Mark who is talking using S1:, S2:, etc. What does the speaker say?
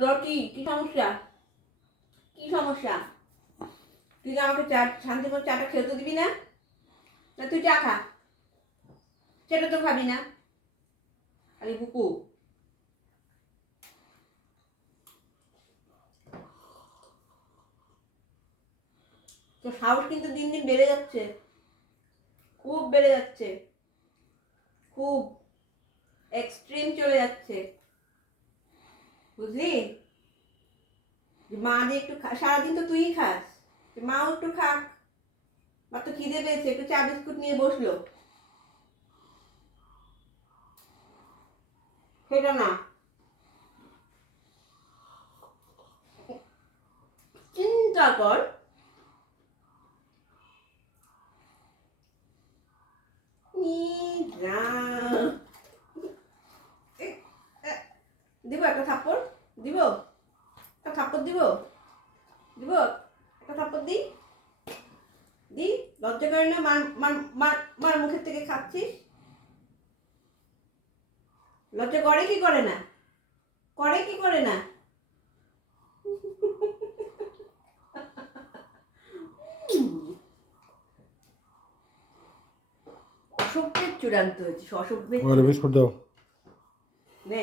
S1: তোর কি? সমস্যা? কি সমস্যা? তুই না আমাকে চা শান্তি করে চাটা খেতে দিবি না? না, তুই চা খা। সেটা তো খাবি না। খালি বুকু। তোর সাহস কিন্তু দিন দিন বেড়ে যাচ্ছে। খুব বেড়ে যাচ্ছে। খুব। এক্সট্রিম চলে যাচ্ছে। বুঝলি? মা যে একটু সারাদিন তো তুই খাস। মাও একটু খাক। মা তো খিদে পেয়েছে একটু চা বিস্কুট নিয়ে বসল। সেটা না। চিন্তা কর এ, একটা থাপ্পড়। দিব? একটা থাপ্পড় দিব? দিব? একটা থাপ্পড় দি? দি? লজ্জা করে না মার মার মার মার মুখের থেকে খাচ্ছিস? লজ্জা করে কি করে না? করে কি করে না? অসভ্যের চূড়ান্ত হয়েছে অসভ্যের
S2: দাও।
S1: নে।